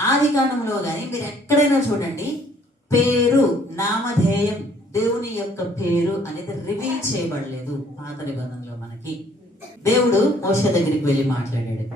ఆది కాండంలో కానీ మీరు ఎక్కడైనా చూడండి పేరు నామధేయం దేవుని యొక్క పేరు అనేది రివీల్ చేయబడలేదు పాత నిబంధనలో మనకి. దేవుడు మోష దగ్గరికి వెళ్ళి మాట్లాడాడు.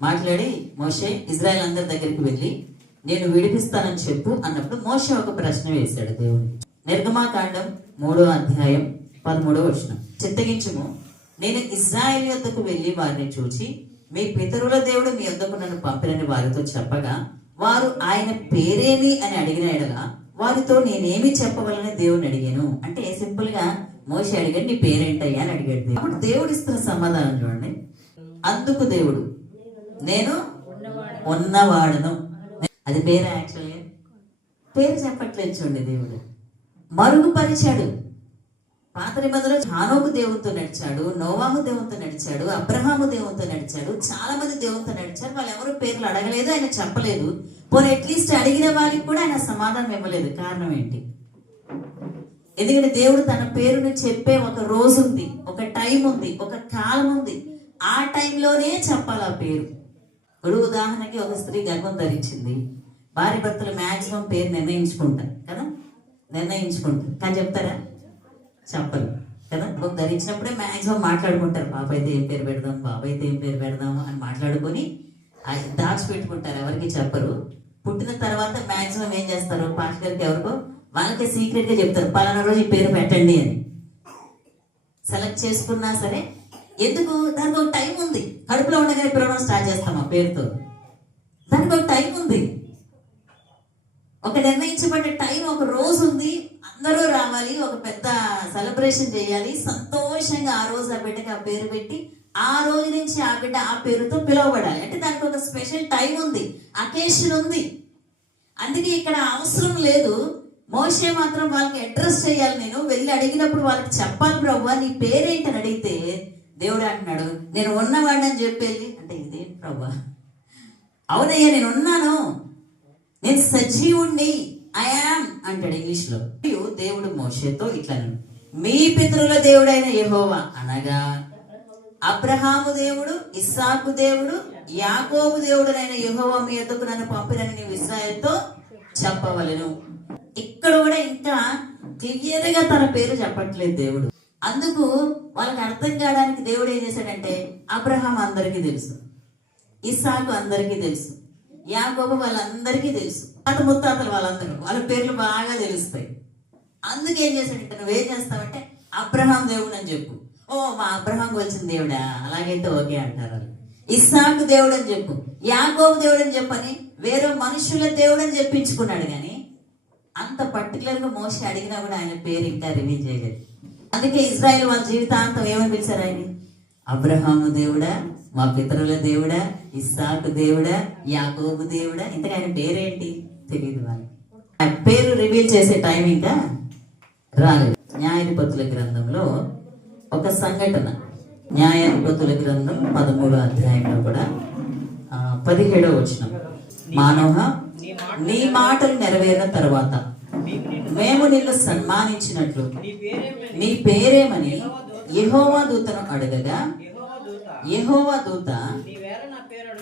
మాట్లాడి మోషే ఇజ్రాయెల్ అందరి దగ్గరికి వెళ్ళి నేను విడిపిస్తానని చెప్పు అన్నప్పుడు మోష ఒక ప్రశ్న వేశాడు దేవుడు. నిర్గమాకాండం మూడో అధ్యాయం పదమూడో వచనం. చిత్తగించుము నేను ఇజ్రాయెల్ యొద్దకు వెళ్ళి వారిని చూచి మీ పితరుల దేవుడు మీ యొద్దకు నన్ను పంపినని వారితో చెప్పగా వారు ఆయన పేరేమి అని అడిగిన ఎడగా వారితో నేనేమి చెప్పవలని దేవుని అడిగాను. అంటే సింపుల్గా మోషి అడిగాడు నీ పేరేంటయ్యా అని అడిగాడు అప్పుడు దేవుడు ఇస్తున్న సమాధానం చూడండి. అందుకు దేవుడు నేను ఉన్నవాడును. అది పేరు యాక్చువల్గా పేరు చెప్పట్లేదు చూడండి దేవుడు. మరుగుపరిచాడు. పాత నిబంధనలో హానోకు దేవునితో నడిచాడు నోవాహు దేవునితో నడిచాడు అబ్రహాము దేవునితో నడిచాడు చాలా మంది దేవునితో నడిచారు. వాళ్ళు ఎవరు పేర్లు అడగలేదు ఆయన చెప్పలేదు. పోనీ అట్లీస్ట్ అడిగిన వారికి కూడా ఆయన సమాధానం ఇవ్వలేదు. కారణం ఏంటి? ఎందుకంటే దేవుడు తన పేరును చెప్పే ఒక రోజు ఉంది ఒక టైం ఉంది ఒక కాలం ఉంది ఆ టైంలోనే చెప్పాలి ఆ పేరు. ఇప్పుడు ఉదాహరణకి ఒక స్త్రీ గర్భం ధరించింది. భార్య భర్తలు మ్యాక్సిమం పేరు నిర్ణయించుకుంటారు కదా? నిర్ణయించుకుంటారు. కానీ చెప్తారా? చెప్పరు. కదా? ఒక ధరించినప్పుడే మాక్సిమం మాట్లాడుకుంటారు. పాప అయితే ఏం పేరు పెడదాం? బాబు అయితే ఏం పేరు పెడదాం? అని మాట్లాడుకొని అది దాచిపెట్టుకుంటారు ఎవరికి చెప్పరు. పుట్టిన తర్వాత మ్యాక్సిమం ఏం చేస్తారు? పాస్టర్ గారికి ఎవరికో? వాళ్ళకి సీక్రెట్గా చెప్తారు. పలానా రోజు ఈ పేరు పెట్టండి అని. సెలెక్ట్ చేసుకున్నా సరే ఎందుకు? దానికి ఒక టైం ఉంది. కడుపులో ఉండగానే పిలవడం స్టార్ట్ చేస్తాం ఆ పేరుతో. దానికి ఒక టైం ఉంది. ఒక నిర్ణయించబడ్డ టైం ఒక రోజు ఉంది. అందరూ రావాలి ఒక పెద్ద సెలబ్రేషన్ చేయాలి. సంతోషంగా ఆ రోజు ఆ బిడ్డకి ఆ పేరు పెట్టి ఆ రోజు నుంచి ఆ బిడ్డ ఆ పేరుతో పిలువబడాలి. అంటే దానికి ఒక స్పెషల్ టైం ఉంది అకేషన్ ఉంది. అందుకే ఇక్కడ అవసరం లేదు. మోసే మాత్రం వాళ్ళకి అడ్రస్ చేయాలి నేను. వెళ్ళి అడిగినప్పుడు వాళ్ళకి చెప్పాలి ప్రభు నీ పేరేంటని అడిగితే దేవుడు అంటున్నాడు నేను ఉన్నవాడిని చెప్పేది. అంటే ఇదేంటి ప్రభు అవునయ్యా నేను ఉన్నాను నేను సజీవుణ్ణి. ఐఆమ్ అంటాడు ఇంగ్లీష్లో మరియు దేవుడు మోషేతో ఇట్లా మీ పితరుల దేవుడైన యహోవా అనగా అబ్రహాము దేవుడు ఇస్సాకు దేవుడు యాకోబు దేవుడునైన యహోవా మీ యొద్దకు నన్ను పంపినని నీవు ఇస్రాయల్తో చెప్పవలెను. ఇక్కడ కూడా ఇంకా క్లియర్గా తన పేరు చెప్పట్లేదు దేవుడు. అందుకు వాళ్ళకి అర్థం కావడానికి దేవుడు ఏం చేశాడంటే అబ్రహాం అందరికీ తెలుసు ఇస్సాకు అందరికీ తెలుసు యాకోబు వాళ్ళందరికీ తెలుసు. తాత ముత్తాతలు వాళ్ళందరూ. వాళ్ళ పేర్లు బాగా తెలుస్తాయి. అందుకే ఏం చేశాడంటే నువ్వేం చేస్తావంటే అబ్రహాం దేవుడు అని చెప్పు. ఓ మా అబ్రహాం వచ్చిన దేవుడా? అలాగైతే ఓకే అంటారు వాళ్ళు. ఇస్సాకు దేవుడు అని చెప్పు. యాకోబు దేవుడు అని చెప్పని వేరే మనుషుల దేవుడు అని చెప్పించుకున్నాడు కానీ అంత పర్టికులర్గా మోసి అడిగినా కూడా ఆయన పేరు ఇంకా రివీల్ చేయలేదు. అందుకే ఇజ్రాయెల్ వాళ్ళ జీవితాంతం ఏమని పిలిచారు ఆయన? అబ్రహాము దేవుడా? మా పితరుల దేవుడా ఇస్సాకు దేవుడా యాకోబు దేవుడా ఇంతగా ఆయన పేరేంటి? తెలియదు వాళ్ళకి. ఆ పేరు రివీల్ చేసే టైం ఇంకా రాలేదు. న్యాయాధిపతుల గ్రంథంలో ఒక సంఘటన న్యాయాధిపతుల గ్రంథం పదమూడో అధ్యాయంలో కూడా పదిహేడో వచ్చిన మానవ నీ మాటలు నెరవేరిన తర్వాత మేము నిన్ను సన్మానించినట్లు నీ పేరేమని యహోవా దూతను అడగగా యెహోవా దూత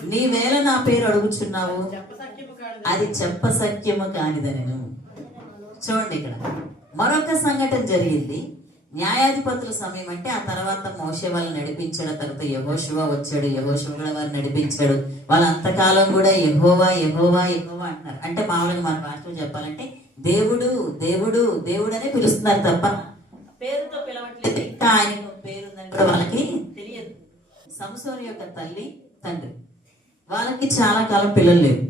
నీ వేళ నా పేరు అడుగుచున్నావు. అది చెప్ప సత్యము కానిదనను చూడండి ఇక్కడ. మరొక సంఘటన జరిగింది. న్యాయాధిపతుల సమయం అంటే ఆ తర్వాత మోసే వాళ్ళని నడిపించాడు తర్వాత యహోశివ వచ్చాడు యహోశివ కూడా వారిని నడిపించాడు. వాళ్ళ అంతకాలం కూడా యహోవా యహోవా యహోవా అంటున్నారు. అంటే మామూలుగా మన భాషలో చెప్పాలంటే దేవుడు దేవుడు దేవుడు అనే పిలుస్తున్నారు తప్ప పేరుతో పిలవట్లేదు. ఇంకా ఉందని కూడా వాళ్ళకి సంసోని యొక్క తల్లి తండ్రి. వాళ్ళకి చాలా కాలం పిల్లలు లేవు.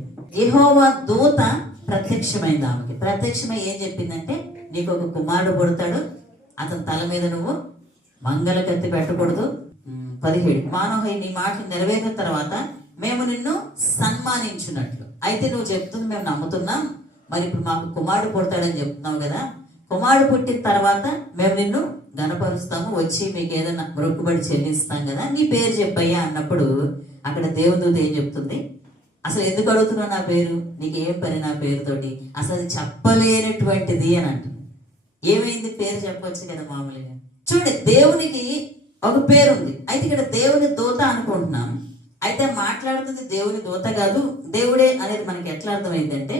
యహోవా దూత ప్రత్యక్షమైంది ఆమెకి. ప్రత్యక్షమై ఏం చెప్పిందంటే నీకు ఒక కుమారుడు పుడతాడు అతని తల మీద నువ్వు మంగళ కత్తి పెట్టకూడదు. పదిహేడు. మానవ నీ మాటలు నెరవేరిన తర్వాత మేము నిన్ను సన్మానించున్నట్లు అయితే నువ్వు చెప్తుంది మేము నమ్ముతున్నాం. మరి ఇప్పుడు మాకు కుమారుడు పుడతాడని చెప్తున్నావు కదా కుమారుడు పుట్టిన తర్వాత మేము నిన్ను గనపరుస్తాము వచ్చి మీకు ఏదైనా మొక్కుబడి చెల్లిస్తాం కదా నీ పేరు చెప్పయ్యా అన్నప్పుడు అక్కడ దేవదూత ఏం చెప్తుంది? అసలు ఎందుకు అడుగుతున్నావు నా పేరు? నీకు ఏం పని నా పేరుతోటి? అసలు అది చెప్పలేనటువంటిది అని అంటుంది. ఏమైంది? పేరు చెప్పవచ్చు కదా మామూలుగా. చూడండి దేవునికి ఒక పేరు ఉంది. అయితే ఇక్కడ దేవుని దూత అనుకుంటున్నాం. అయితే మాట్లాడుతుంది దేవుని దూత కాదు దేవుడే అనేది మనకి ఎట్లా అర్థమైందంటే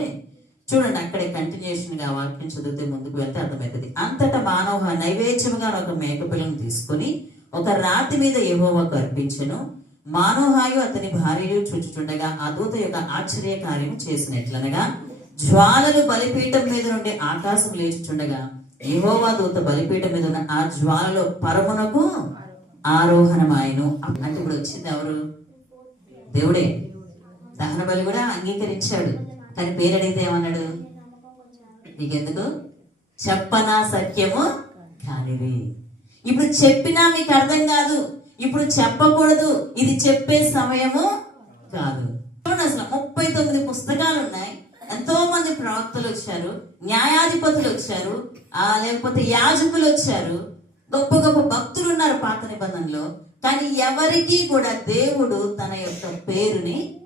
చూడండి అక్కడే కంటిన్యూషన్గా వాక్యం చదివితే ముందుకు వెళ్తే అర్థమవుతుంది. అంతటా మానవ నైవేద్యముగా ఒక మేకపిల్లను తీసుకొని ఒక రాతి మీద యెహోవాకు అర్పించను. మానోహాయు అతని భార్యలు చూచుచుండగా ఆ దూత యొక్క ఆశ్చర్య కార్యం చేసినట్లనగా జ్వాలలు బలిపీఠం మీద నుండి ఆకాశం లేచుచుండగా యెహోవా దూత బలిపీఠం మీద ఉన్న ఆ జ్వాలలో పరమునకు ఆరోహణమాయను. అంటే ఇప్పుడు వచ్చింది ఎవరు? దేవుడే. దహన బలి కూడా అంగీకరించాడు. అని పేరు అడిగితే ఏమన్నాడు? నీకెందుకు? చెప్పనా సత్యము కానిది. ఇప్పుడు చెప్పినా మీకు అర్థం కాదు. ఇప్పుడు చెప్పకూడదు. ఇది చెప్పే సమయము కాదు. అసలు ముప్పై తొమ్మిది పుస్తకాలు ఉన్నాయి. ఎంతో మంది ప్రవక్తలు వచ్చారు న్యాయాధిపతులు వచ్చారు ఆ లేకపోతే యాజకులు వచ్చారు. గొప్ప గొప్ప భక్తులు ఉన్నారు పాత నిబంధనలో. కానీ ఎవరికీ కూడా దేవుడు తన యొక్క పేరుని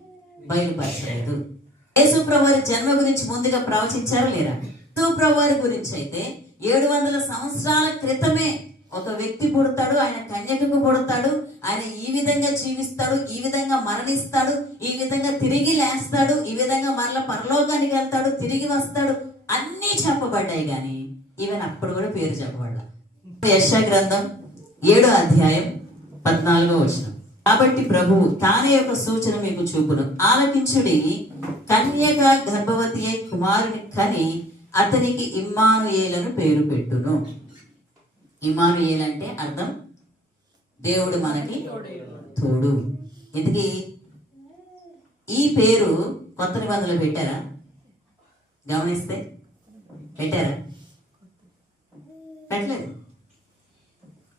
బయలుపరచలేదు. యేసు ప్రభువారి జన్మ గురించి ముందుగా ప్రవచించారు లేరా యేసు ప్రభువారి గురించి అయితే ఏడు వందల సంవత్సరాల క్రితమే ఒక వ్యక్తి పుడతాడు ఆయన కన్యకకు పుడతాడు ఆయన ఈ విధంగా జీవిస్తాడు ఈ విధంగా మరణిస్తాడు ఈ విధంగా తిరిగి లేస్తాడు ఈ విధంగా మరలా పరలోకానికి వెళ్తాడు తిరిగి వస్తాడు. అన్నీ చెప్పబడ్డాయి కానీ ఈవెన్ అప్పుడు కూడా పేరు చెప్పబడ్డా యశ గ్రంథం ఏడో అధ్యాయం పద్నాలుగో వచ్చిన కాబట్టి ప్రభువు తానే యొక్క సూచన మీకు చూపును. ఆలకించుడి కన్యక గర్భవతి అయి కుమారుని కని అతనికి ఇమ్మానుయేలను పేరు పెట్టును. ఇమానుయేల్ అంటే అర్థం? దేవుడు మనకి తోడు. ఎందుకని ఈ పేరు కొత్త నిబంధనలు పెట్టారా? గమనిస్తే పెట్టారా? పెట్టలేదు.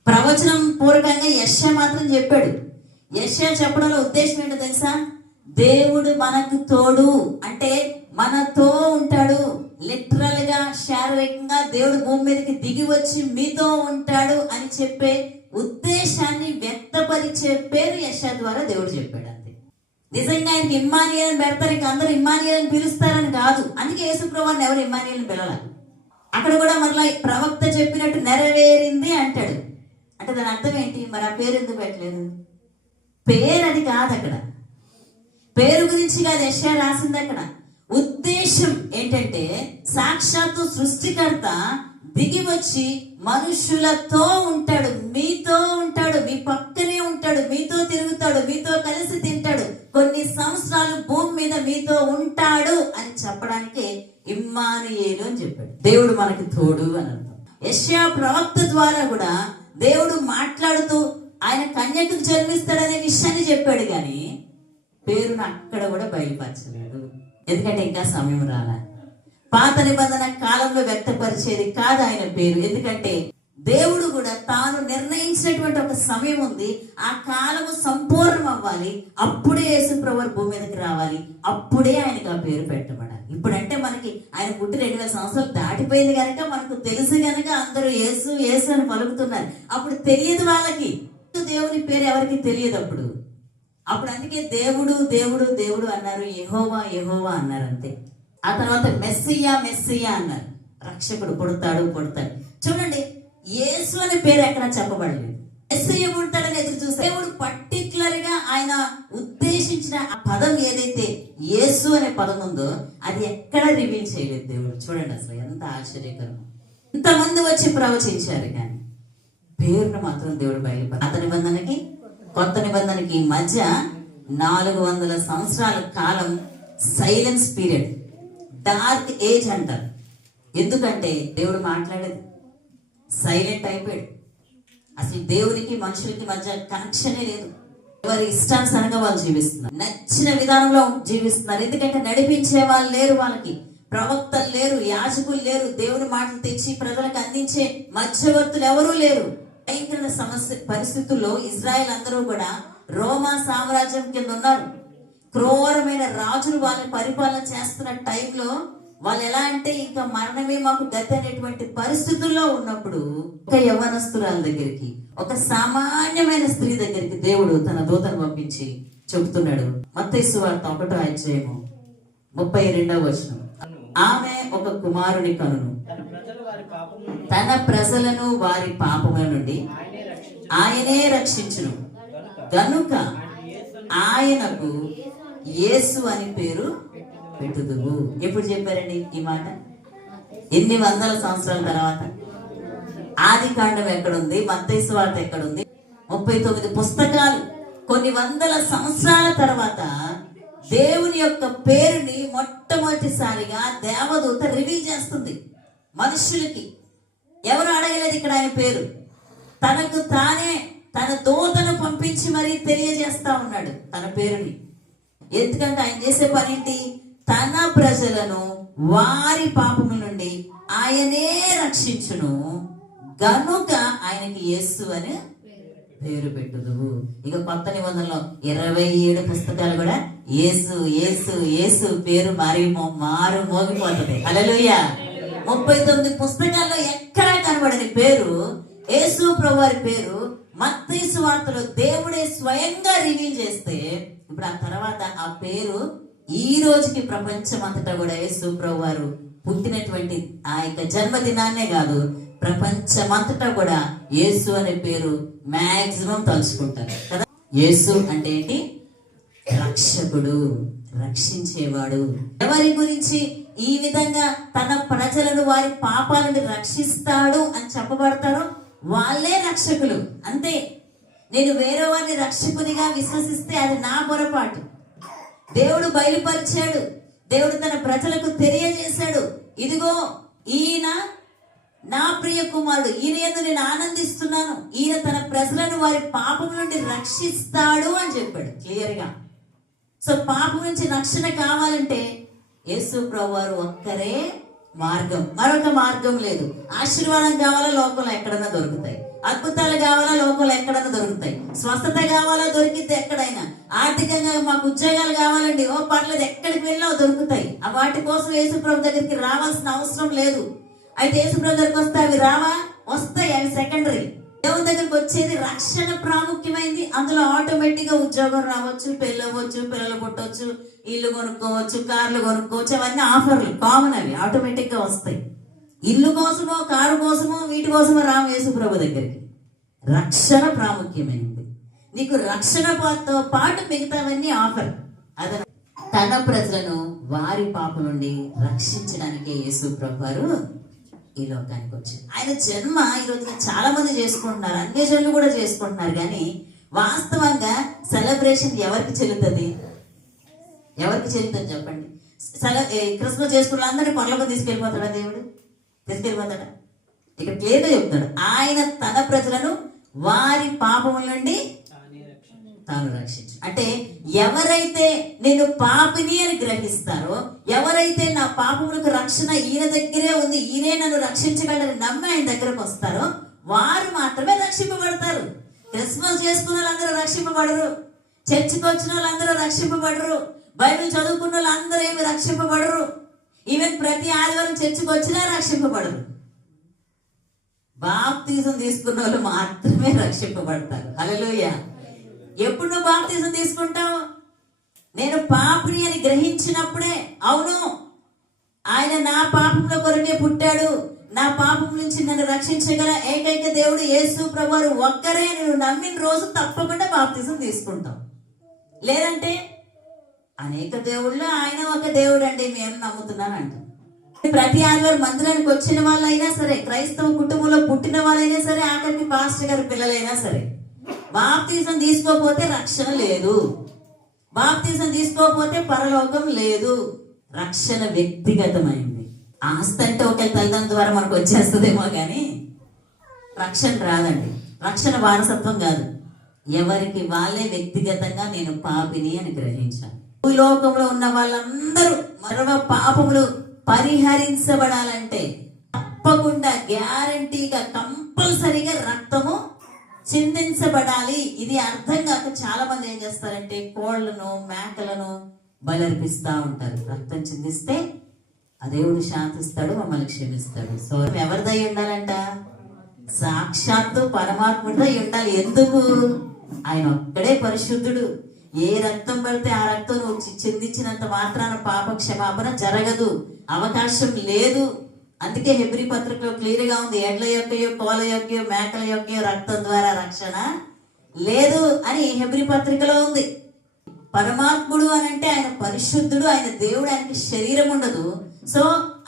ప్రవచనం పూర్వకంగా యశ మాత్రం చెప్పాడు. యశ చెప్పడంలో ఉద్దేశం ఏంటో తెలుసా? దేవుడు మనకు తోడు. అంటే మనతో ఉంటాడు. లిటరల్గా శారీరకంగా దేవుడు భూమి మీదకి దిగి వచ్చి మీతో ఉంటాడు అని చెప్పే ఉద్దేశాన్ని వ్యక్తపరిచే పేరు యశ ద్వారా దేవుడు చెప్పాడు అంతే. నిజంగా ఆయనకి ఇమ్మానియల్ పెడతారు ఇంకా అందరూ ఇమ్మానియల్ పిలుస్తారని కాదు. అందుకే యేసుప్రభాన్ని ఎవరు ఇమ్మానియల్ పిలవాలి అక్కడ కూడా మరలా ప్రవక్త చెప్పినట్టు నెరవేరింది అంటాడు. అంటే దాని అర్థం ఏంటి? మరి ఆ పేరు ఎందుకు పెట్టలేదు? పేరు అది కాదు అక్కడ పేరు గురించి కాదు ఎస్యా రాసింది అక్కడ ఉద్దేశం ఏంటంటే సాక్షాత్తు సృష్టికర్త దిగి వచ్చి మనుషులతో ఉంటాడు మీతో ఉంటాడు మీ పక్కనే ఉంటాడు మీతో తిరుగుతాడు మీతో కలిసి తింటాడు. కొన్ని సంవత్సరాలు భూమి మీద మీతో ఉంటాడు అని చెప్పడానికి ఇమ్మానుయేలు అని చెప్పాడు. దేవుడు మనకి తోడు అని అర్థం. యశ్యా ప్రవక్త ద్వారా కూడా దేవుడు మాట్లాడుతూ ఆయన కన్యకు జన్మిస్తాడనే విషయాన్ని చెప్పాడు కానీ పేరును అక్కడ కూడా బయలుపరచలేడు. ఎందుకంటే ఇంకా సమయం రాలా. పాత నిబంధన కాలంలో వ్యక్తపరిచేది కాదు ఆయన పేరు. ఎందుకంటే దేవుడు కూడా తాను నిర్ణయించినటువంటి ఒక సమయం ఉంది. ఆ కాలము సంపూర్ణం అవ్వాలి అప్పుడే యేసు ప్రభు భూమి మీదకి రావాలి. అప్పుడే ఆయనకు ఆ పేరు పెట్టబడాలి. ఇప్పుడంటే మనకి ఆయన పుట్టి రెండు వేల సంవత్సరాలు దాటిపోయింది కనుక మనకు తెలుసు కనుక అందరూ యేసు యేసు అని పలుకుతున్నారు. అప్పుడు తెలియదు వాళ్ళకి. దేవుని పేరు ఎవరికి తెలియదు అప్పుడు. అప్పుడు అందుకే దేవుడు దేవుడు దేవుడు అన్నారు యహోవా యహోవా అన్నారు అంతే. ఆ తర్వాత మెస్సియా మెస్సియా అన్నారు. రక్షకుడు పుడతాడు పుడతాడు. చూడండి యేసు అనే పేరు ఎక్కడ చెప్పబడలేదు. మెస్సియ పుడతాడని ఎదురు చూస్తే దేవుడు పర్టికులర్గా ఆయన ఉద్దేశించిన ఆ పదం ఏదైతే యేసు అనే పదం ఉందో అది ఎక్కడ రివీల్ చేయలేదు దేవుడు. చూడండి అసలు ఎంత ఆశ్చర్యకరం. ఇంతమంది వచ్చి ప్రవచించారు కానీ. పేరును మాత్రం దేవుడు బయలు పాత నిబంధనకి కొత్త నిబంధనకి మధ్య నాలుగు వందల సంవత్సరాల కాలం సైలెన్స్ పీరియడ్ డార్క్ ఏజ్ అంటారు. ఎందుకంటే దేవుడు మాట్లాడేది. సైలెంట్ అయిపోయాడు. అసలు దేవునికి మనుషులకి మధ్య కనెక్షనే లేదు. ఎవరి ఇష్టానుసారంగా వాళ్ళు జీవిస్తున్నారు. నచ్చిన విధానంలో జీవిస్తున్నారు. ఎందుకంటే నడిపించే వాళ్ళు లేరు వాళ్ళకి. ప్రవక్తలు లేరు యాజకులు లేరు దేవుని మాటలు తెచ్చి ప్రజలకు అందించే మధ్యవర్తులు ఎవరూ లేరు. భయంకర సమస్య పరిస్థితుల్లో ఇజ్రాయెల్ అందరూ కూడా రోమా సామ్రాజ్యం కింద ఉన్నారు. క్రూరమైన రాజులు వాళ్ళని పరిపాలన చేస్తున్న టైంలో వాళ్ళు ఎలా అంటే ఇంకా మరణమే మాకు గతి అనేటువంటి పరిస్థితుల్లో ఉన్నప్పుడు ఒక యవనస్తురాల దగ్గరికి ఒక సామాన్యమైన స్త్రీ దగ్గరికి దేవుడు తన దూతను పంపించి చెబుతున్నాడు. మత్తైసు వార్త ఒకటో అధ్యాయము ముప్పై రెండవ వచనం. ఆమె ఒక కుమారుని కనును. తన ప్రజలు వారి పాపం నుండి తన ప్రజలను వారి పాపముల నుండి ఆయనే రక్షించు ఆయనే రక్షించును. గనుక గనుక ఆయనకు యేసు అని పేరు పెట్టుదువు. ఎప్పుడు చెప్పారండి ఈ మాట? ఎన్ని వందల సంవత్సరాల తర్వాత. ఆది కాండం ఎక్కడుంది? మత్తయి వార్త ఎక్కడుంది? ముప్పై తొమ్మిది పుస్తకాలు. కొన్ని వందల సంవత్సరాల తర్వాత దేవుని యొక్క పేరుని మొట్టమొదటిసారిగా దేవదూత రివీల్ చేస్తుంది మనుషులకి ఎవరు అడగలేదు ఇక్కడ ఆయన పేరు? తనకు తానే తన దూతను పంపించి మరీ తెలియజేస్తా ఉన్నాడు తన పేరుని. ఎందుకంటే ఆయన చేసే పని ఏంటి తన ప్రజలను వారి పాపము నుండి ఆయనే రక్షించును. గనుక ఆయనకి యేసు అని పేరు పెట్టుదు ఇక కొత్త నిబంధనలో ఇరవై ఏడు పుస్తకాలు కూడా ఏసు ఏసు ఏసు పేరు మారి మారు మోగిపోతుంది. అలలుయ ముప్పై తొమ్మిది పుస్తకాల్లో ఎక్కడా కనబడని పేరు యేసు ప్రభువారి పేరు మత్తయి వార్తలో దేవుడే స్వయంగా రివీల్ చేస్తే ఇప్పుడు ఆ తర్వాత ఆ పేరు ఈ రోజుకి ప్రపంచం అంతటా కూడా యేసు ప్రభు వారు పుట్టినటువంటి ఆ యొక్క జన్మదినాన్నే కాదు ప్రపంచమంతటా కూడా యేసు అనే పేరు మ్యాక్సిమం తలుచుకుంటారు. కదా? యేసు అంటే ఏంటి? రక్షకుడు రక్షించేవాడు. ఎవరి గురించి? ఈ విధంగా తన ప్రజలను వారి పాపాలను రక్షిస్తాడు అని చెప్పబడతారో వాళ్ళే రక్షకులు. అంతే. నేను వేరే వారిని రక్షకునిగా విశ్వసిస్తే అది నా పొరపాటు. దేవుడు బయలుపరిచాడు. దేవుడు తన ప్రజలకు తెలియజేశాడు. ఇదిగో ఈయన నా ప్రియ కుమారుడు ఈయన ఎందు నేను ఆనందిస్తున్నాను. ఈయన తన ప్రజలను వారి పాపం నుండి రక్షిస్తాడు అని చెప్పాడు. క్లియర్గా. సో పాపం నుంచి రక్షణ కావాలంటే యేసు వారు ఒక్కరే మార్గం. మరొక మార్గం లేదు. ఆశీర్వాదం కావాలా లోకంలో ఎక్కడన్నా దొరుకుతాయి. అద్భుతాలు కావాలా లోకంలో ఎక్కడన్నా దొరుకుతాయి. స్వస్థత కావాలా దొరికితే ఎక్కడైనా. ఆర్థికంగా మాకు ఉద్యోగాలు కావాలండి ఓ పర్లేదు ఎక్కడికి వెళ్ళినా దొరుకుతాయి. ఆ వాటి కోసం యేసు ప్రభు దగ్గరికి రావాల్సిన అవసరం లేదు. అయితే యేసు దగ్గరకు వస్తే అవి రావా? వస్తాయి అవి సెకండరీ దేవుని దగ్గరికి వచ్చేది రక్షణ ప్రాముఖ్యమైంది. అందులో ఆటోమేటిక్గా ఉద్యోగం రావచ్చు పెళ్ళి అవ్వచ్చు పిల్లలు పుట్టవచ్చు ఇల్లు కొనుక్కోవచ్చు కార్లు కొనుక్కోవచ్చు అవన్నీ ఆఫర్లు కామన్ అవి ఆటోమేటిక్గా వస్తాయి. ఇల్లు కోసమో కారు కోసమో వీటి కోసమో రాము యేసుప్రభు దగ్గరికి. రక్షణ ప్రాముఖ్యమైంది. నీకు రక్షణతో పాటు మిగతావన్నీ ఆఫర్ అతను తన ప్రజలను వారి పాప నుండి రక్షించడానికి యేసు ప్రభు ఈ లోకానికి వచ్చింది. ఆయన జన్మ ఈ రోజున చాలా మంది చేసుకుంటున్నారు. అన్ని జన్లు కూడా చేసుకుంటున్నారు. కానీ వాస్తవంగా సెలబ్రేషన్ ఎవరికి చెల్లుతుంది? ఎవరికి చెల్లుతుంది చెప్పండి. సెల ఏ, క్రిస్మస్ చేసుకున్న అందరినీ పనులకు తీసుకెళ్ళిపోతాడా దేవుడు? తీసుకెళ్ళిపోతాడా? ఇక్కడ క్లియర్గా చెప్తాడు ఆయన తన ప్రజలను వారి పాపముల నుండి తాను రక్షించు. అంటే ఎవరైతే నేను పాపిని అని గ్రహిస్తారో ఎవరైతే నా పాపములకు రక్షణ ఈయన దగ్గరే ఉంది ఈయనే నన్ను రక్షించగలని నమ్మి ఆయన దగ్గరకు వస్తారో వారు మాత్రమే రక్షింపబడతారు. క్రిస్మస్ చేసుకున్న వాళ్ళందరూ రక్షింపబడరు. చర్చికి వచ్చిన వాళ్ళందరూ రక్షింపబడరు. బైబిల్ చదువుకున్న వాళ్ళందరూ ఏమి రక్షింపబడరు. ఈవెన్ ప్రతి ఆదివారం చర్చికి వచ్చినా రక్షింపబడరు. బాప్తీసం తీసుకున్న వాళ్ళు మాత్రమే రక్షింపబడతారు. హల్లెలూయా. ఎప్పుడు నువ్వు బాప్తిజం తీసుకుంటావు? నేను పాపిని అని గ్రహించినప్పుడే. అవును. ఆయన నా పాపంలో కొరకే పుట్టాడు. నా పాపం నుంచి నన్ను రక్షించగల ఏకైక దేవుడు యేసు ప్రభువారు ఒక్కరే. నువ్వు నమ్మిన రోజు తప్పకుండా బాప్తిజం తీసుకుంటావు లేదంటే అనేక దేవుళ్ళు ఆయన ఒక దేవుడు అండి మేము నమ్ముతున్నానంట. ప్రతి ఆదివారం మందిరానికి వచ్చిన వాళ్ళైనా సరే క్రైస్తవ కుటుంబంలో పుట్టిన వాళ్ళైనా సరే ఆఖరికి పాస్టర్ గారి పిల్లలైనా సరే బాప్తీసం తీసుకోకపోతే రక్షణ లేదు. బాప్తీసం తీసుకోకపోతే పరలోకం లేదు. రక్షణ వ్యక్తిగతమైంది. ఆస్తి అంటే ఒక తల్లిదండ్రుల ద్వారా మనకు వచ్చేస్తుందేమో కానీ రక్షణ రాదండి. రక్షణ వారసత్వం కాదు. ఎవరికి వాళ్ళే వ్యక్తిగతంగా నేను పాపిని అని గ్రహించాను. ఈ లోకంలో ఉన్న వాళ్ళందరూ మరొక పాపములు పరిహరించబడాలంటే తప్పకుండా గ్యారంటీగా కంపల్సరీగా రక్తము చిందించబడాలి. ఇది అర్థం కాక చాలా మంది ఏం చేస్తారంటే కోళ్ళను మేకలను బలర్పిస్తూ ఉంటారు. రక్తం చిందిస్తే ఆ దేవుడు శాంతిస్తాడు మమ్మల్ని క్షమిస్తాడు. సో ఎవరిదై ఉండాలంట? సాక్షాత్తు పరమాత్ముడిదై ఉండాలి. ఎందుకు? ఆయన ఒక్కడే పరిశుద్ధుడు. ఏ రక్తం పడితే ఆ రక్తం నువ్వు చిందించినంత మాత్రాన పాప క్షమాపణ జరగదు. అవకాశం లేదు. అందుకే హెబ్రి పత్రికలో క్లియర్గా ఉంది ఎడ్ల యొక్క కోల యొక్క మేకల యొక్క రక్తం ద్వారా రక్షణ లేదు అని హెబ్రి పత్రికలో ఉంది. పరమాత్ముడు అని అంటే ఆయన పరిశుద్ధుడు ఆయన దేవుడు ఆయనకి శరీరం ఉండదు. సో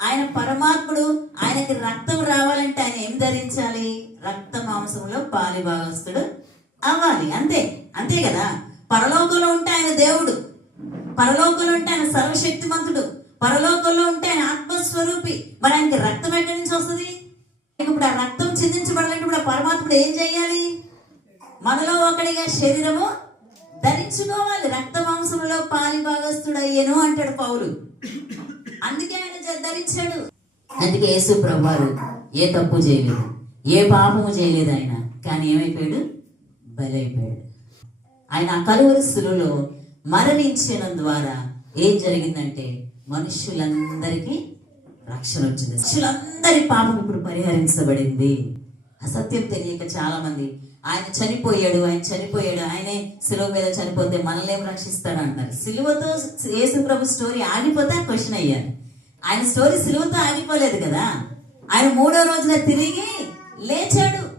ఆయన పరమాత్ముడు ఆయనకి రక్తం రావాలంటే ఆయన ఏం ధరించాలి? రక్త మాంసంలో పాలిభాగస్తుడు అవ్వాలి. అంతే అంతే కదా? పరలోకంలో ఉంటే ఆయన దేవుడు. పరలోకంలో ఉంటే ఆయన సర్వశక్తిమంతుడు. పరలోకంలో ఉంటే ఆయన ఆత్మస్వరూపి. మరి ఆయనకి రక్తం ఎక్కడి నుంచి వస్తుంది? ఇప్పుడు ఆ రక్తం చిందించబడాలంటే పరమాత్ముడు ఏం చేయాలి? మనలో ఒకడిగా శరీరము ధరించుకోవాలి. రక్త మాంసంలో పాలి భాగస్థుడు అయ్యను అంటాడు పౌలు. అందుకే ఆయన ధరించాడు. అందుకే యేసు ప్రభువారు ఏ తప్పు చేయలేదు. ఏ పాపము చేయలేదు ఆయన. కానీ ఏమైపోయాడు? బలైపోయాడు. ఆయన ఆ కలువరి శిలువలో మరణించడం ద్వారా ఏం జరిగిందంటే మనుషులందరికీ రక్షణ వచ్చింది. మనుషులందరి పాపం ఇప్పుడు పరిహరించబడింది. అసత్యం తెలియక చాలా మంది ఆయన చనిపోయాడు ఆయన చనిపోయాడు ఆయనే సిలువ మీద చనిపోతే మనల్ని ఏం రక్షిస్తాడు అంటారు. సిలువతో యేసు ప్రభు స్టోరీ ఆగిపోతే క్వశ్చన్ అయ్యారు. ఆయన స్టోరీ సిలువతో ఆగిపోలేదు కదా. ఆయన మూడో రోజున తిరిగి లేచాడు.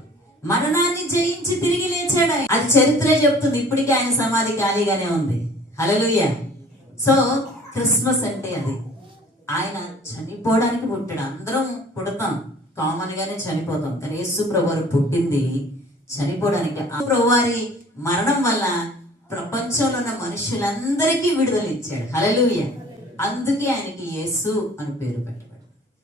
మరణాన్ని జయించి తిరిగి లేచాడు అది చరిత్రే చెప్తుంది. ఇప్పటికీ ఆయన సమాధి ఖాళీగానే ఉంది. హల్లెలూయ సో క్రిస్మస్ అంటే అది. ఆయన చనిపోవడానికి పుట్టాడు. అందరం పుడతాం. కామన్ గానే చనిపోతాం. కానీ యేసు ప్రభువారు పుట్టింది చనిపోవడానికి. ప్రభువారి మరణం వల్ల ప్రపంచంలో ఉన్న మనుషులందరికీ విడుదల ఇచ్చాడు. హలలుయ అందుకే ఆయనకి యేసు అని పేరు పెట్టాడు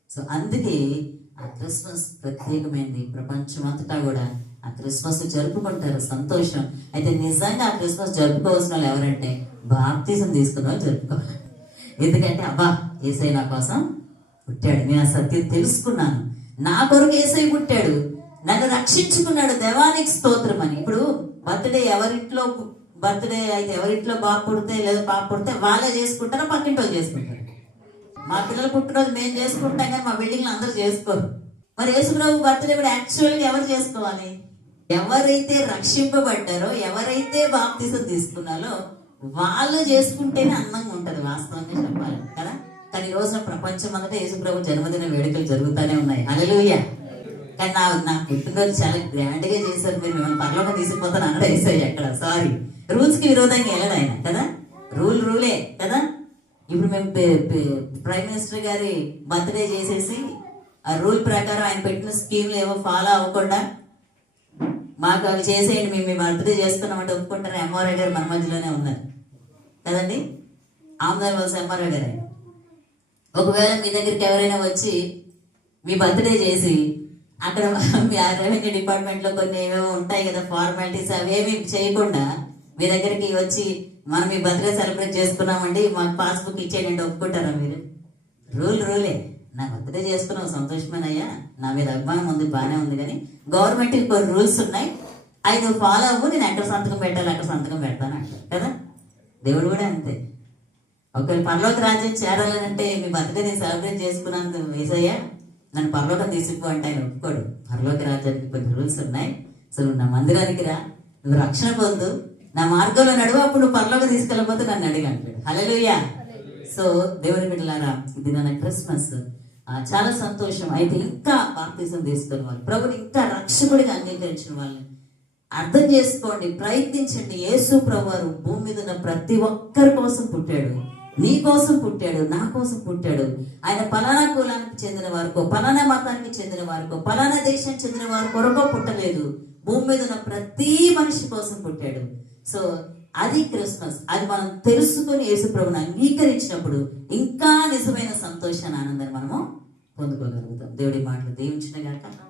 సో అందుకే ఆ క్రిస్మస్ ప్రత్యేకమైనది ప్రపంచం అంతటా కూడా ఆ క్రిస్మస్ జరుపుకుంటారు. సంతోషం. అయితే నిజంగా ఆ క్రిస్మస్ జరుపుకోవాల్సిన వాళ్ళు ఎవరంటే బాప్తీసం తీసుకున్న వాళ్ళు జరుపుకోవాలి. ఎందుకంటే అబ్బా ఏసై నా కోసం పుట్టాడు. నేను ఆ సత్యం తెలుసుకున్నాను. నా కొరకు ఏసై పుట్టాడు. నన్ను రక్షించుకున్నాడు దేవానికి స్తోత్రం అని. ఇప్పుడు బర్త్డే ఎవరింట్లో బర్త్డే అయితే ఎవరింట్లో బాబు పుడితే లేదా పాప పుడితే వాళ్ళే చేసుకుంటారా పక్కింటి చేసుకుంటారు? మా పిల్లలు పుట్టినరోజు మేము చేసుకుంటాం కానీ మా బిల్డింగ్లో అందరూ చేసుకోరు. మరి యేసుప్రభు బర్త్డే కూడా యాక్చువల్గా ఎవరు చేసుకోవాలి? ఎవరైతే రక్షింపబడ్డారో ఎవరైతే బాప్తీసం తీసుకున్నారో వాళ్ళు చేసుకుంటేనే అందంగా ఉంటుంది వాస్తవంగా చెప్పాలి కదా? కానీ ఈ రోజున ప్రపంచం అంతటా యేసుప్రభు జన్మదిన వేడుకలు జరుగుతూనే ఉన్నాయి. అలలుయ కానీ నా నా పుట్టినరోజు చాలా గ్రాండ్గా చేశారు మీరు. మిమ్మల్ని పర్లోకి తీసుకుపోతాను అన్నది వేసాయి అక్కడ సారీ రూల్స్కి విరోధంగా వెళ్ళడు ఆయన కదా? రూల్ రూలే కదా? ఇప్పుడు మేము ప్రైమ్ మినిస్టర్ గారి బర్త్డే చేసేసి ఆ రూల్ ప్రకారం ఆయన పెట్టిన స్కీమ్లు ఏవో ఫాలో అవ్వకుండా మాకు అవి చేసేయండి మేము మేము బర్త్డే చేస్తున్నామంటే ఒప్పుకుంటారు ఎంఆర్ఐ గారు మన మధ్యలోనే ఉన్నారు. కదండి? ఆమ్దాన్ వలస ఎంఆర్ఐ గారు. ఒకవేళ మీ దగ్గరికి ఎవరైనా వచ్చి మీ బర్త్డే చేసి అక్కడ మీ రెవెన్యూ డిపార్ట్మెంట్లో కొన్ని ఏమేమో ఉంటాయి కదా ఫార్మాలిటీస్ అవేమి చేయకుండా మీ దగ్గరికి వచ్చి మనం మీ బర్త్డే సెలబ్రేట్ చేసుకున్నామండి మాకు పాస్బుక్ ఇచ్చేయండి ఒప్పుకుంటారా మీరు? రూల్ రూలే. నా బర్త్డే చేసుకున్నావు సంతోషమేనయ్యా. నా మీద అభిమానం ఉంది బాగానే ఉంది కానీ గవర్నమెంట్ కొన్ని రూల్స్ ఉన్నాయి. అవి నువ్వు ఫాలో అవ్వు నేను ఎక్కడ సంతకం పెట్టాలి అక్కడ సంతకం పెడతాను అంటారు కదా? దేవుడు కూడా అంతే. ఒకవేళ పరలోక రాజ్యం చేరాలంటే మీ బర్త్డే నేను సెలబ్రేట్ చేసుకున్నందుకు వేసయ్యా నన్ను పరలోకం తీసుకుపో అంటే ఆయన ఒప్పుకోడు. పరలోక రాజ్యానికి కొన్ని రూల్స్ ఉన్నాయి. సో నువ్వు నా మందిరానికి రా. నువ్వు రక్షణ పొందు. నా మార్గంలో నడువు అప్పుడు నువ్వు పరలోకి తీసుకెళ్ళకపోతే నన్ను అడిగి అంటాడు. హల్లెలూయా. సో దేవుని బిడ్డలారా ఇది నా క్రిస్మస్. చాలా సంతోషం. అయితే ఇంకా బాప్తిజం తీసుకున్న వాళ్ళు ప్రభుని ఇంకా రక్షకుడిగా అంగీకరించిన వాళ్ళని అర్థం చేసుకోండి ప్రయత్నించండి. యేసు ప్రభువారు భూమి మీద ఉన్న ప్రతి ఒక్కరి కోసం పుట్టాడు. నీ కోసం పుట్టాడు నా కోసం పుట్టాడు. ఆయన పలానా కులానికి చెందిన వారికో పలానా మతానికి చెందిన వారికో పలానా దేశానికి చెందిన వారి కొరకో పుట్టలేదు. భూమి మీద ఉన్న ప్రతి మనిషి కోసం పుట్టాడు. సో అది క్రిస్మస్. అది మనం తెలుసుకొని యేసుప్రభుని అంగీకరించినప్పుడు ఇంకా నిజమైన సంతోషాన్ని ఆనందాన్ని మనము పొందుకోగలుగుతాం. దేవుడి మాటలు దీవించిన గాక